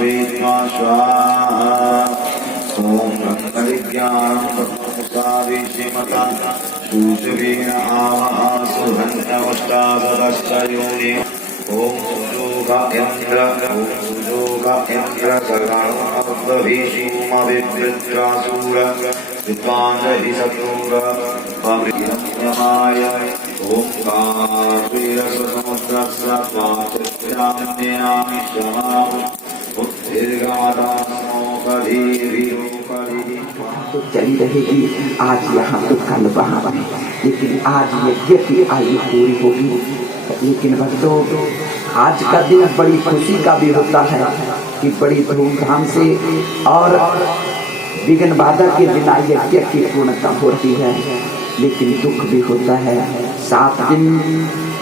विद्मा स्वाहा ओम ब्रह्मविज्ञानमता सूचवीन आवासुहन्नवष्टादशयोनि ओम सुजोगा इंद्र सर्वाणुमविषीमविद्युत्रासुर विद्वांजलि शत्रुर अमृतमाय ओम काश्मीरसमुद्रस्वाचत्याम्येनामि शमाम तो चली रहेगी। आज यहाँ तो कल वहाँ है, लेकिन आज यज्ञ की आयु पूरी होगी। लेकिन भक्तों, आज का दिन बड़ी खुशी का भी होता है कि बड़ी धूमधाम से और विघ्न बाधा के बिना यज्ञ की पूर्णता होती है। लेकिन दुख भी होता है। 7 दिन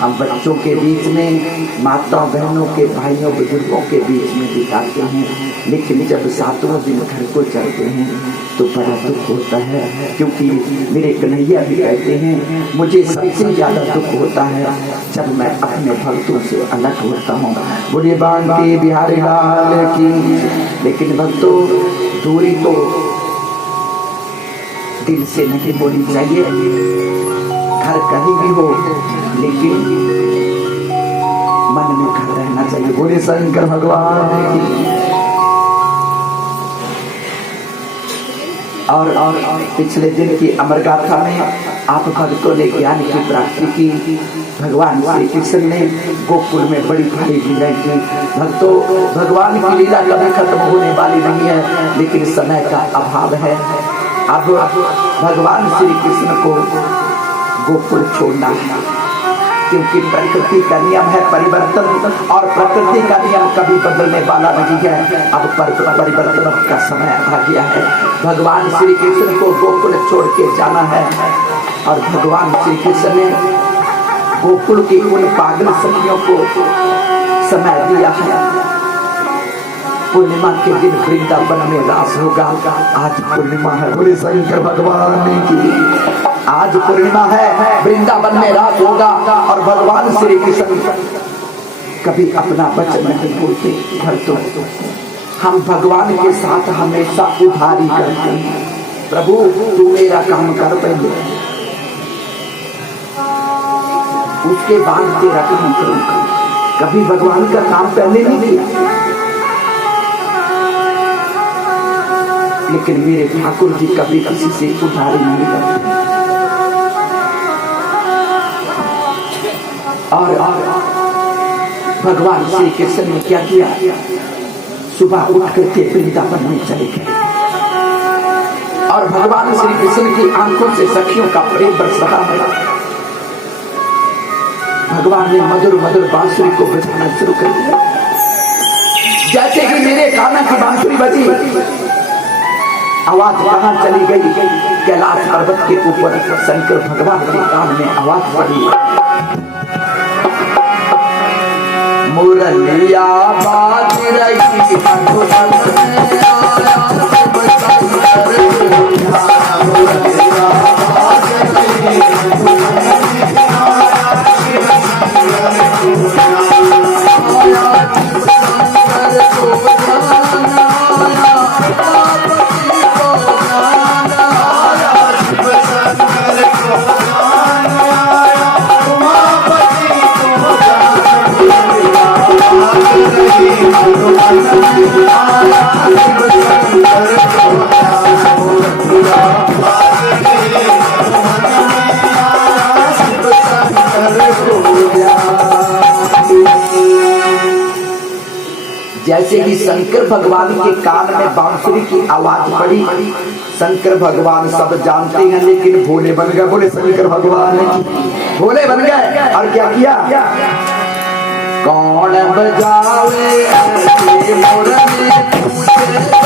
हम बच्चों के बीच में, माताओं बहनों के, भाइयों बुजुर्गों के बीच में बिताते हैं। लेकिन जब 7वें दिन घर को चलते हैं तो बड़ा दुख होता है, क्योंकि मेरे कन्हैया भी कहते हैं मुझे सबसे ज्यादा दुख होता है जब मैं अपने भक्तों से अलग होता हूँ। बुढ़े बांके बिहारी लाल की। लेकिन भक्तों, दूरी तो दिल से नहीं बोली चाहिए, घर कहीं भी हो लेकिन मन में घर रहना चाहिए। बोले शंकर भगवान की। और पिछले दिन की अमर गाथा में आप भक्तों ने ज्ञान की प्राप्ति की। भगवान श्री कृष्ण ने गोकुल में बड़ी भारी लीला की। भक्तों, भगवान की लीला कभी खत्म होने वाली नहीं है, लेकिन समय का अभाव है। अब भगवान श्री कृष्ण को गोकुल छोड़ना है, क्योंकि प्रकृति का नियम है परिवर्तन, और प्रकृति का नियम कभी बदलने वाला नहीं है। अब परिवर्तन का समय आ गया है। भगवान श्री कृष्ण को गोकुल छोड़ के जाना है। और भगवान श्री कृष्ण ने गोकुल की उन पागल सखियों को समय दिया है। पूर्णिमा के दिन वृंदावन में रास होगा। आज पूर्णिमा है। बोले शंकर भगवान की। आज पूर्णिमा है, वृंदावन में रास होगा। और भगवान श्री कृष्ण कभी अपना वचन नहीं भूलते। भक्तों, हम भगवान के साथ हमेशा उधारी करते हैं। प्रभु, तू मेरा काम कर पहले, उसके बाद तेरा काम करूंगा। कभी भगवान का काम पहले नहीं किया। लेकिन मेरे ठाकुर जी कभी किसी से उधारी नहीं करते। और भगवान श्री कृष्ण ने क्या किया? सुबह उठ करके वृंदावन में चले गए। और भगवान श्री कृष्ण की आंखों से सखियों का प्रेम बरस रहा है। भगवान ने मधुर मधुर बांसुरी को बजाना शुरू कर दिया। जैसे कि मेरे काना की बांसुरी बजी, आवाज कहाँ चली गई? कैलाश पर्वत के ऊपर शंकर भगवान के कान में आवाज पड़ी। मुरलिया बाज रही जैसे ही शंकर भगवान के कान में बांसुरी की आवाज पड़ी, शंकर भगवान सब जानते हैं लेकिन भोले बन गए। बोले शंकर भगवान भोले बन गए। और क्या किया? कौन बजावे ऐसे मुरली पूछे तो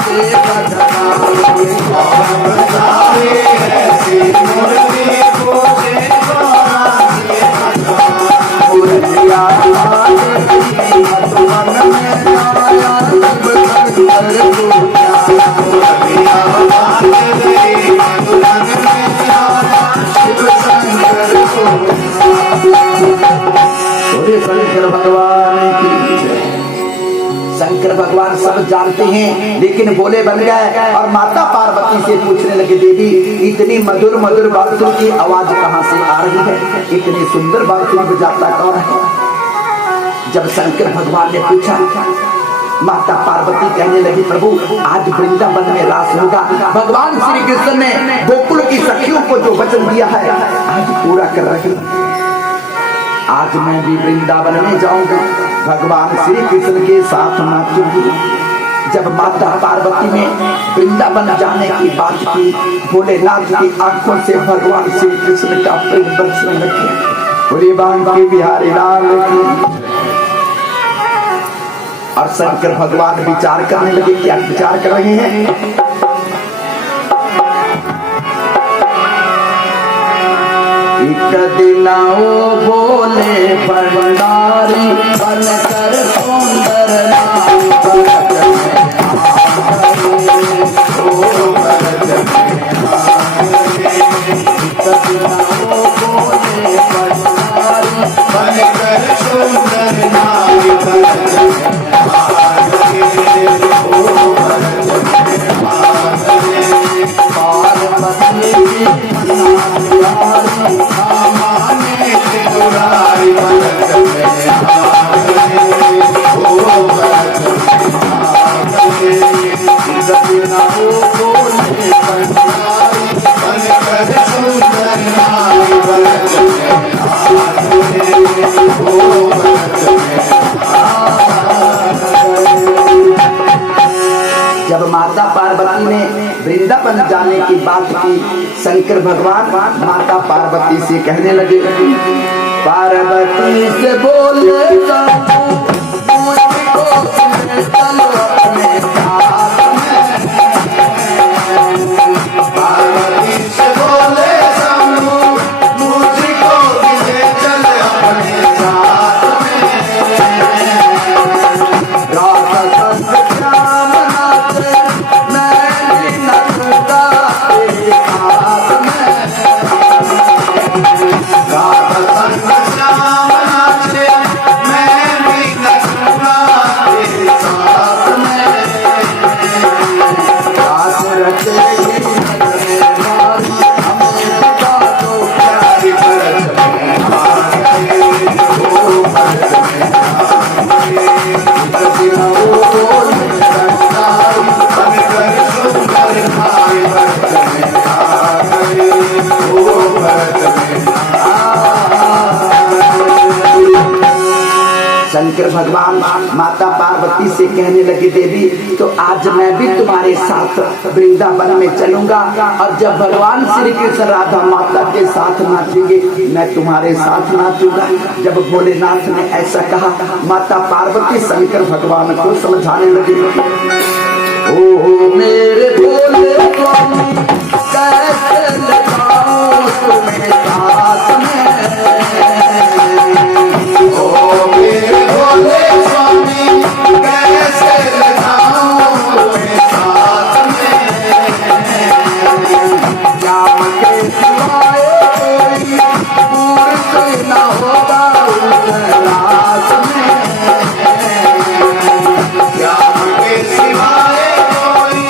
से बजावे, कौन बजावे ऐसे मुरली पूछे तो से बजावे। मुरलिया शंकर भगवान सब जानते हैं, लेकिन बोले बन गए और माता पार्वती से पूछने लगे, देवी इतनी मधुर मधुर बांसुरी की आवाज कहाँ से आ रही है, इतनी सुंदर बांसुरी बजाता कौन है? जब शंकर भगवान ने पूछा, माता पार्वती कहने लगी, प्रभु आज वृंदावन में रास होगा। भगवान श्री कृष्ण ने गोकुल की सखियों को जो वचन दिया है आज पूरा कर रही। आज मैं भी वृंदावन में जाऊंगा, भगवान श्री कृष्ण के साथ नाचूंगी। जब माता पार्वती ने वृंदावन जाने की बात की, भोलेनाथ की आंखों से भगवान श्री कृष्ण का प्रेम बरसने लगे। बोले बांके बिहारी लाल की। और शंकर भगवान विचार करने लगे, क्या विचार कर रहे हैं? एक दिन आओ भोले भंडारी बनकर सुंदर नारी जब माता पार्वती ने वृंदावन जाने की बात की, शंकर भगवान माता पार्वती से कहने लगे, पार्वती से बोले शंकर भगवान माता पार्वती से कहने लगे, देवी तो आज मैं भी तुम्हारे साथ वृंदावन में चलूंगा, और जब भगवान श्री कृष्ण राधा माता के साथ नाचेंगे मैं तुम्हारे साथ नाचूंगा। जब भोलेनाथ ने ऐसा कहा, माता पार्वती शंकर भगवान को समझाने लगी, ओ मेरे भोले स्वामी कैसे लगाऊं तुम्हें साथ में, ओ मेरे भोले स्वामी कैसे लगाऊं तुम्हें साथ में, जाम के सिवाय कोई मूर्त न होगा उस रात में, जाम के सिवाय कोई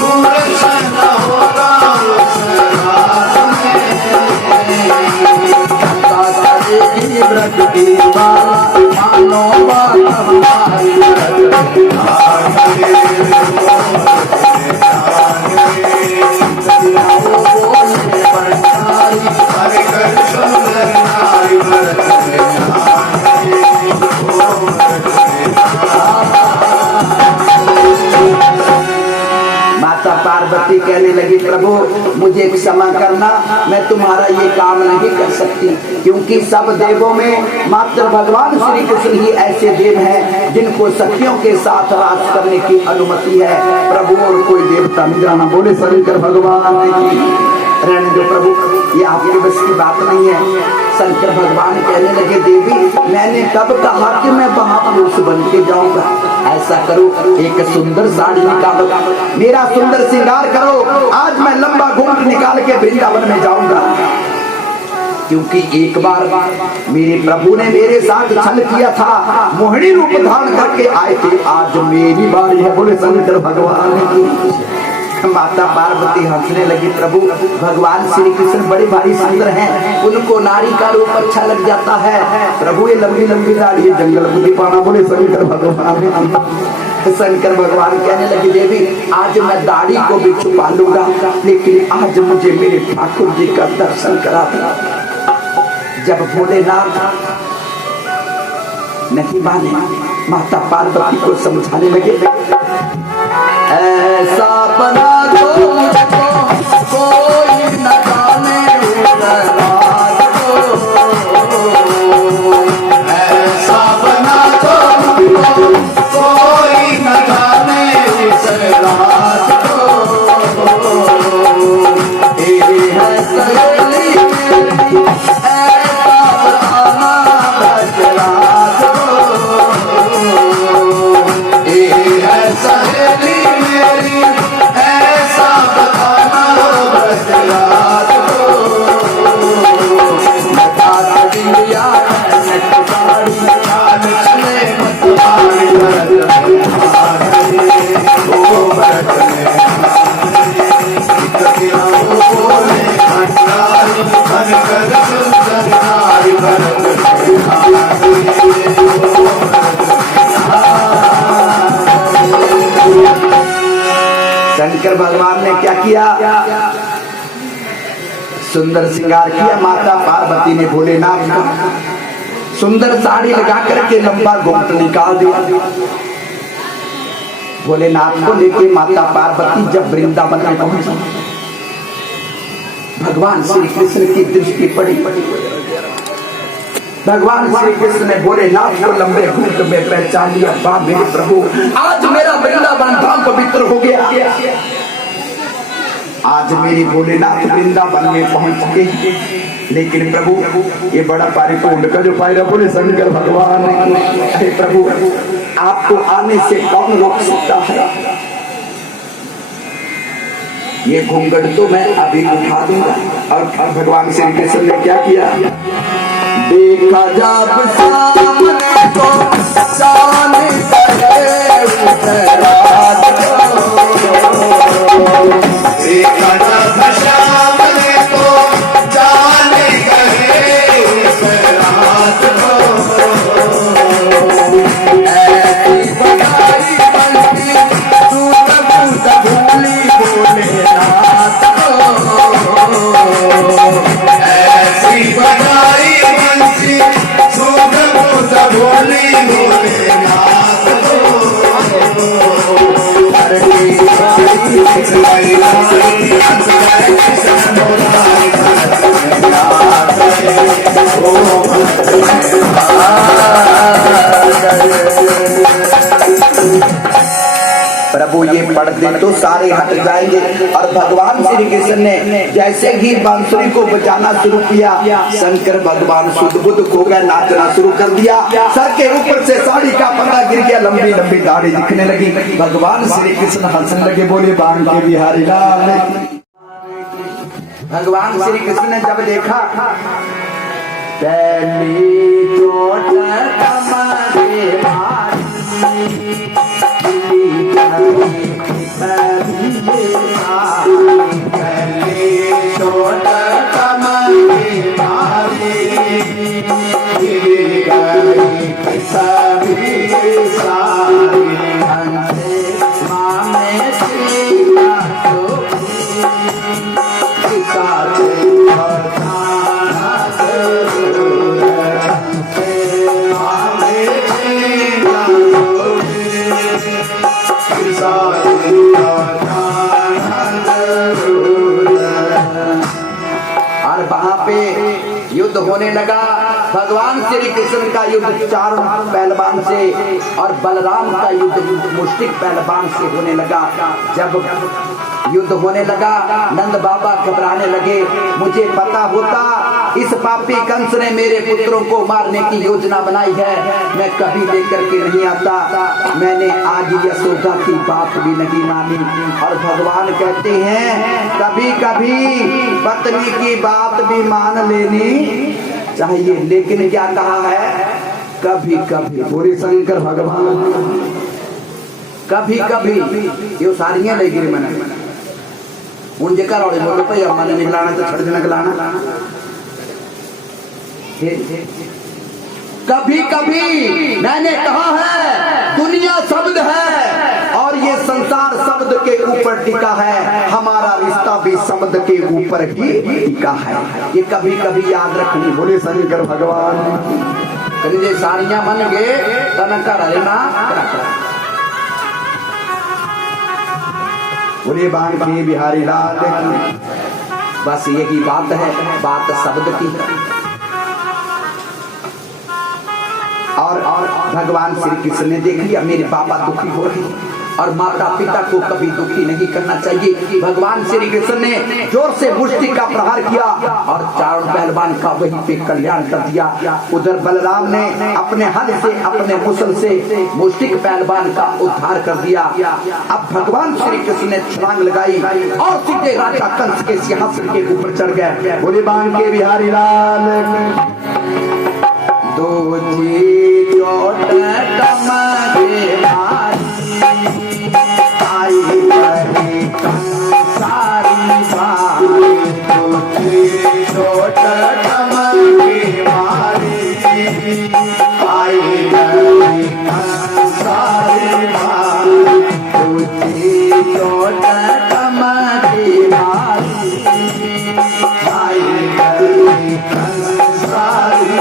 मूर्त न होगा उस रात में, व्रत की बात मानो बात हमारी माता पार्वती कहने लगी, प्रभु मुझे क्षमा करना, मैं तुम्हारा ये काम नहीं कर सकती, क्योंकि सब देवों में मात्र भगवान श्री कृष्ण ही ऐसे देव हैं जिनको सखियों के साथ रास करने की अनुमति है। प्रभु और कोई देवता निद्रा न बोले शंकर भगवान रहने दो प्रभु, ये आपके बस की बात नहीं है। शंकर भगवान कहने लगे, देवी मैंने कब कहा कि मैं महापुरुष बन के जाऊंगा, ऐसा करो एक सुंदर साड़ी निकालो, मेरा सुंदर श्रृंगार करो, आज मैं लंबा घूंघट निकाल के वृंदावन में जाऊंगा। क्योंकि एक बार मेरे प्रभु ने मेरे साथ छल किया था, मोहिनी रूप धारण करके आए थे। आज मेरी बारी है, बोले शंकर भगवान की। माता पार्वती हंसने लगी, प्रभु भगवान श्री कृष्ण बड़े भारी सुंदर हैं, उनको नारी का रूप अच्छा लग जाता है। प्रभु ये लंबी लंबी दाढ़ी जंगल बुद्धि पाना, बोले शंकर भगवान। शंकर भगवान कहने लगे, देवी आज मैं दाढ़ी को भी छुपा लूंगा, लेकिन आज मुझे मेरे ठाकुर जी का दर्शन करा दो। जब भोलेनाथ नहीं माने, माता पार्वती को समझाने लगे, ऐसा बना दो मुझको कोई न जाने, ऐसा बना दो मुझको कोई न जाने इस रात को। ये है सहेली मेरी, ऐसा बताना बच रात को। ये है सहेली मेरी, ऐसा बताना बच रात को। नकार दिया नट साड़ी चले मतवारी ओ भरत में बोले भंडारी मन कर सुंदर नारी भरत शंकर भगवान ने क्या किया? सुंदर श्रृंगार किया। माता पार्वती ने भोलेनाथ को सुंदर साड़ी लगा करके लंबा घूंघट निकाल दिया। भोलेनाथ को लेके माता पार्वती जब वृंदावन में पहुंची, भगवान श्री कृष्ण की दृष्टि पड़ी। भगवान श्री कृष्ण ने भोलेनाथ को लंबे घूंघट में पहचान लिया। वाह मेरे प्रभु, आज मेरा वृंदावन धाम पवित्र हो गया। आज मेरी भोलेनाथ वृंदावन में पहुंच गए। लेकिन प्रभु ये बड़ा पारी कुंड का जो पायरा, बोले शंकर भगवान, अरे प्रभु आपको आने से कौन रोक सकता है? ये घूंघट तो मैं अभी उठा दूंगा। और भगवान श्री कृष्ण ने क्या किया? देखा जब सामने को चांद करे उतरात को, देखा जब सामने को चांद करे उतरात को, ऐसी बधाई बनती तू तब भूली भोलेनाथ को, ऐसी बधाई बनती तू तब भूली भोलेनाथ को। प्रभु ये पर्दे तो सारे हट जाएंगे। और भगवान श्री कृष्ण ने जैसे ही बांसुरी को बजाना शुरू किया, शंकर भगवान शुद्ध बुद्ध हो गए, नाचना शुरू कर दिया। सर के ऊपर से साड़ी का पर्दा गिर गया, लंबी लंबी दाढ़ी दिखने लगी। भगवान श्री कृष्ण हंसने लगे, बोले बांग के बिहारी लाल। भगवान श्री कृष्ण ने जब देखा, पहली चोट हमारे मारी, पहली चोट हमारे मारी, सभी सारी हंसे मामे श्री और वहां पे युद्ध होने लगा। भगवान श्री कृष्ण का युद्ध चारों पहलवान से और बलराम का युद्ध मुष्टिक पहलवान से होने लगा। जब युद्ध होने लगा, नंद बाबा घबराने लगे। मुझे पता होता इस पापी कंस ने मेरे पुत्रों को मारने की योजना बनाई है, मैं कभी लेकर के नहीं आता। मैंने आज यशोदा की बात भी नहीं मानी। और भगवान कहते हैं कभी कभी पत्नी की बात भी मान लेनी चाहिए, लेकिन क्या कहा है, कभी कभी। पूरी शंकर भगवान कभी कभी ये सारियां ले गिरी मैंने उन जगह और बोलो तो यार मैंने निकलाना तो छड़ निकलाना। कभी कभी मैंने कहा है दुनिया शब्द है और ये संसार शब्द के ऊपर टिका है, हमारा रिश्ता भी शब्द के ऊपर ही टिका है। ये कभी कभी याद रखनी। बोले शंकर भगवान कहीं सारियां बन गए तो कर लेना। बोले बांके बिहारी लाल की, बस यही बात है, बात शब्द की है। और भगवान श्री कृष्ण ने देख लिया मेरे पापा दुखी हो रहे और माता पिता को कभी दुखी नहीं करना चाहिए। भगवान श्री कृष्ण ने जोर से मुष्टि का प्रहार किया और चारों पहलवान का वहीं पे कल्याण कर दिया। उधर बलराम ने अपने हल से अपने मुसल से मुष्टिक पहलवान का उद्धार कर दिया। अब भगवान श्री कृष्ण ने छलांग लगाई और सीधे राजा कंस के सिंहासन के ऊपर चढ़ गए। बोले बांके बिहारी लाल दो जी चोट टमके मारी आई बड़ी कंसारी बारी, दो जी चोट टमके मारी आई बड़ी कंसारी बारी, दो जी चोट टमके मारी आई बड़ी कंसारी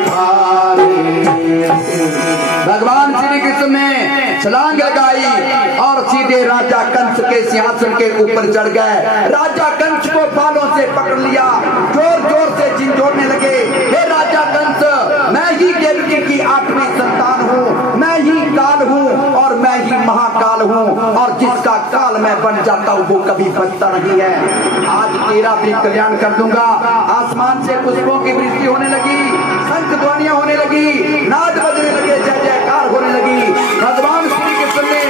बारी, भगवान श्री कृष्ण ने छलांग लगाई और सीधे राजा कंस के सिंहासन के ऊपर चढ़ गए। राजा कंस को बालों से पकड़ लिया, जोर जोर से झिंझोड़ने लगे, हे राजा कंस, मैं ही देवकी की आठवीं संतान हूँ, मैं ही काल हूँ और मैं ही महाकाल हूँ, और जिसका काल मैं बन जाता हूँ वो कभी बनता नहीं है। आज तेरा भी कल्याण कर दूंगा। आसमान से पुष्पों की वृष्टि होने लगी, शंख ध्वनियां होने लगी, नाद बजने लगे, जय जयकार होने लगी। भगवान श्री कृष्ण ने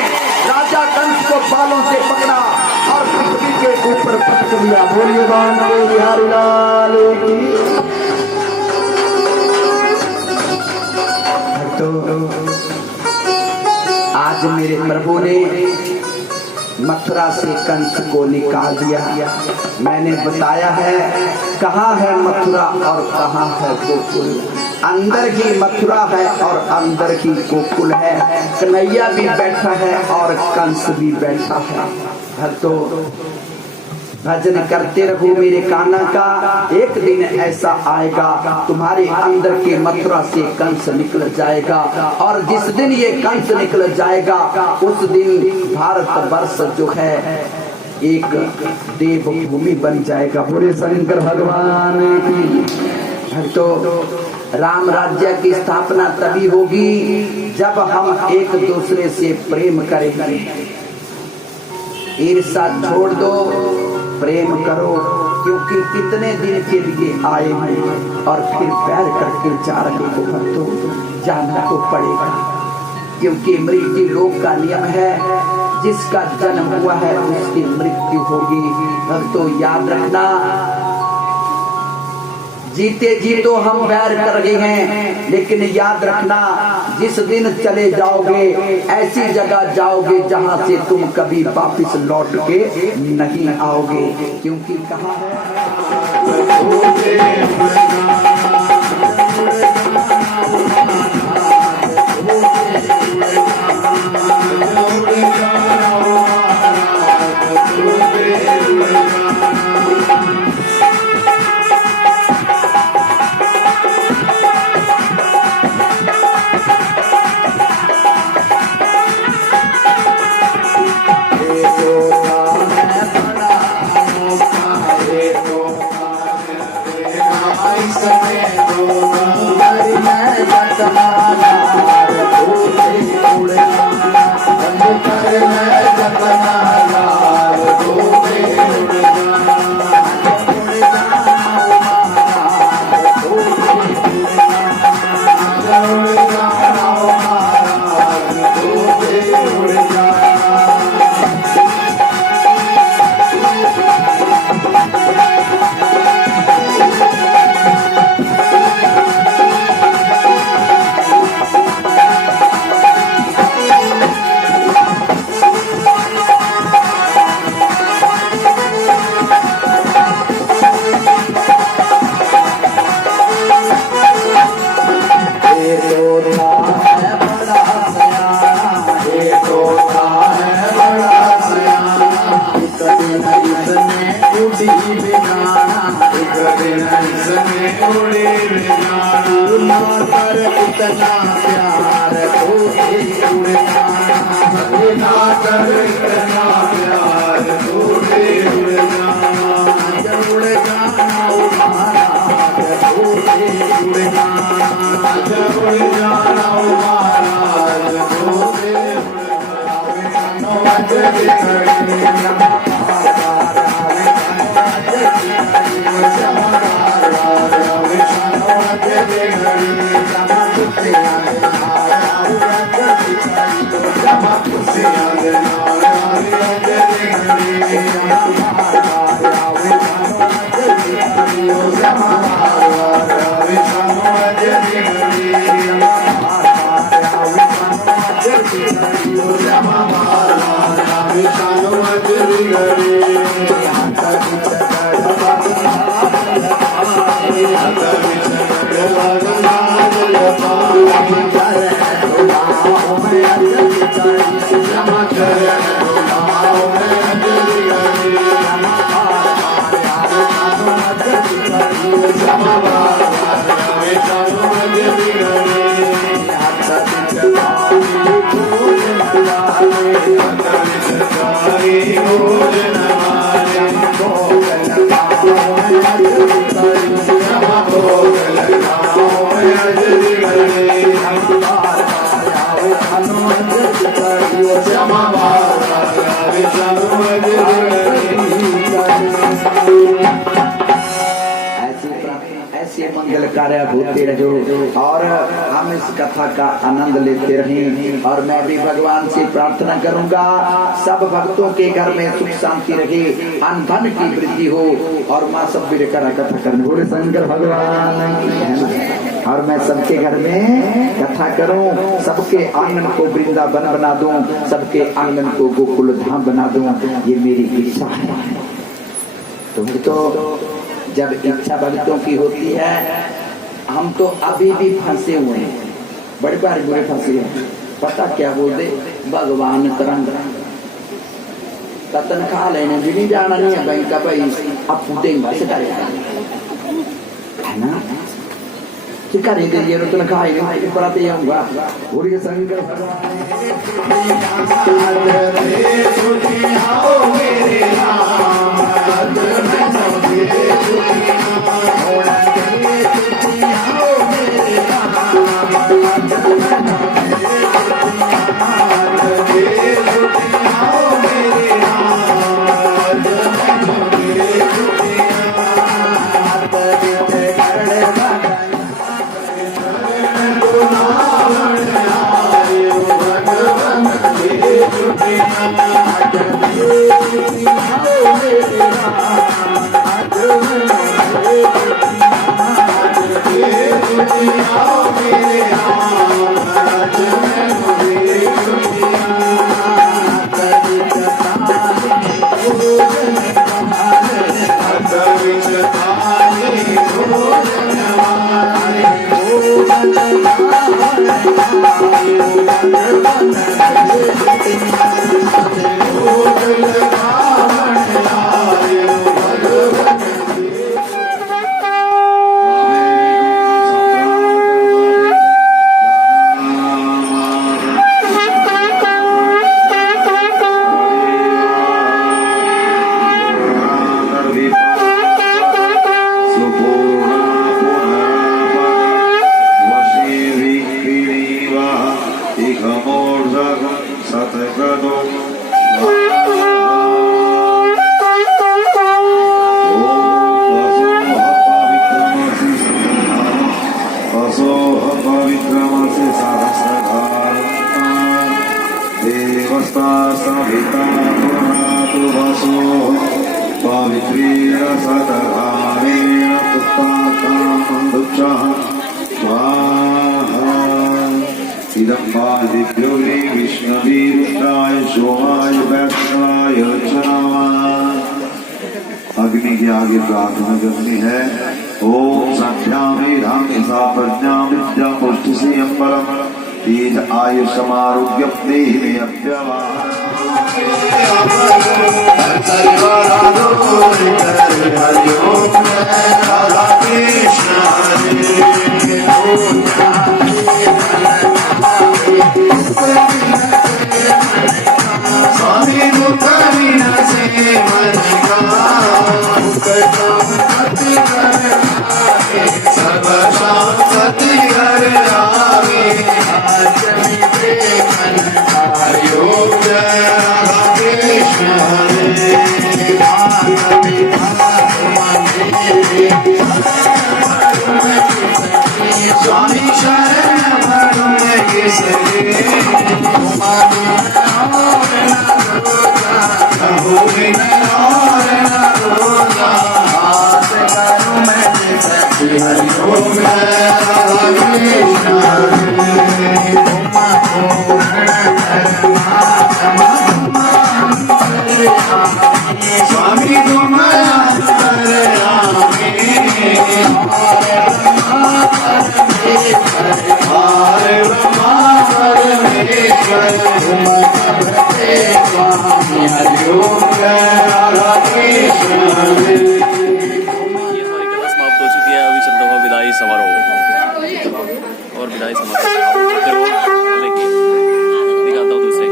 राजा कंस को बालों से पकड़ा और पृथ्वी के ऊपर पटक दिया। बोलिए बांके बिहारी लाल की। तो आज मेरे प्रभु ने मथुरा से कंस को निकाल दिया। मैंने बताया है कहाँ है मथुरा और कहाँ है गोकुल। अंदर ही मथुरा है और अंदर ही गोकुल है। कन्हैया भी बैठा है और कंस भी बैठा है। भक्तों भजन करते रहो मेरे कान्हा का, एक दिन ऐसा आएगा तुम्हारे अंदर के मथुरा से कंस निकल जाएगा। और जिस दिन ये कंस निकल जाएगा उस दिन भारत वर्ष जो है एक देव भूमि बन जाएगा। बोले शंकर भगवान की। भक्तों राम राज्य की स्थापना तभी होगी जब हम एक दूसरे से प्रेम करेंगे। ईर्ष्या छोड़ दो, प्रेम करो, क्योंकि कितने दिन के लिए आए हैं और फिर पैर करके जा रहे हो। भक्तों जाना तो पड़ेगा, क्योंकि मृत्यु लोक का नियम है। जिसका जन्म हुआ है उसकी मृत्यु होगी। भक्तों याद रखना, जीते जी तो हम बैर कर रहे हैं, लेकिन याद रखना जिस दिन चले जाओगे ऐसी जगह जाओगे जहां से तुम कभी वापिस लौट के नहीं आओगे। क्योंकि कहा है ऐसे मंगल कार्य होते रहे और हम इस कथा का आनंद लेते रहें। और मैं भी भगवान से प्रार्थना करूंगा सब भक्तों के घर में सुख शांति रहे, अन्न धन की वृद्धि हो और माँ सब भी कथा करने बोले शंकर भगवान। और मैं सबके घर में कथा करूं, सबके आंगन को वृंदावन बना दूं, सबके आंगन को गोकुल धाम बना दूं, ये मेरी इच्छा है। तो जब इच्छा भक्तों की होती है, हम तो अभी भी फंसे हुए हैं, बड़े बार बुरे फंसे हैं। पता क्या बोलते, भगवान तरंग कतन खा लेने भी नहीं जाना नहीं है बैंक का भाई, अब फूटेंगे से करेगा है ना, कि करेंगे ये तो खाएंगे पर आते होगा बोलिए शंकर हिता पुरातु वसो पवित्रेण सदधारेण पुत्ताकामन्दुच्चः स्वाहा इदं वादिभ्यो हि विष्णुरुद्राय सोमाय वैष्णवाय च नमः। अग्नि के आगे प्रार्थना करनी है। ओम संध्या में धाम सा प्रज्ञा विद्या पुष्टि से परम तेज आयुष समारोग्य देहि में स्वामी शरण स्वामी समाप्त हो चुकी है। अभी चलता हुआ विदाई समारोह और विदाई समारोह लेकिन दिखाता हूँ दूसरे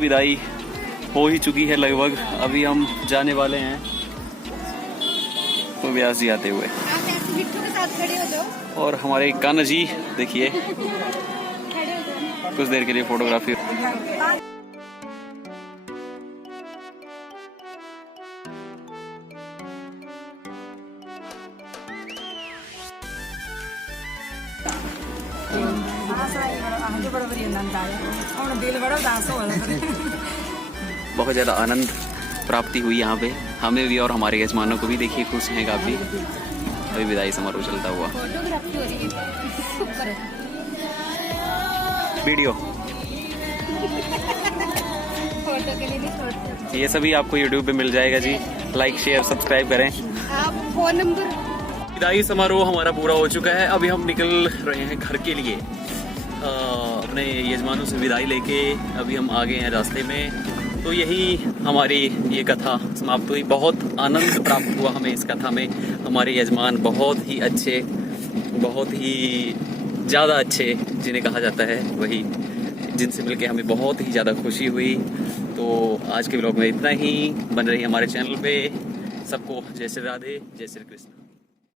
विदाई हो ही चुकी है लगभग। अभी हम जाने वाले हैं तो व्यास जी आते हुए और हमारे कान्हा जी देखिए कुछ देर के लिए फोटोग्राफी। बहुत ज़्यादा आनंद प्राप्ति हुई यहाँ पे हमें भी और हमारे यजमानों को भी। देखिए खुश हैं काफ़ी। अभी विदाई समारोह चलता हुआ। वीडियो ये सभी आपको YouTube पे मिल जाएगा जी। लाइक शेयर सब्सक्राइब करें। Phone number. विदाई समारोह हमारा पूरा हो चुका है। अभी हम निकल रहे हैं घर के लिए। अपने यजमानों से विदाई लेके अभी हम आ गए हैं रास्ते में। तो यही हमारी ये कथा समाप्त हुई। बहुत आनंद प्राप्त हुआ हमें इस कथा में। हमारे यजमान बहुत ही अच्छे, बहुत ही ज़्यादा अच्छे जिन्हें कहा जाता है, वही जिनसे मिलके हमें बहुत ही ज़्यादा खुशी हुई। तो आज के व्लॉग में इतना ही। बन रही हमारे चैनल पे। सबको जय श्री राधे, जय श्री कृष्ण।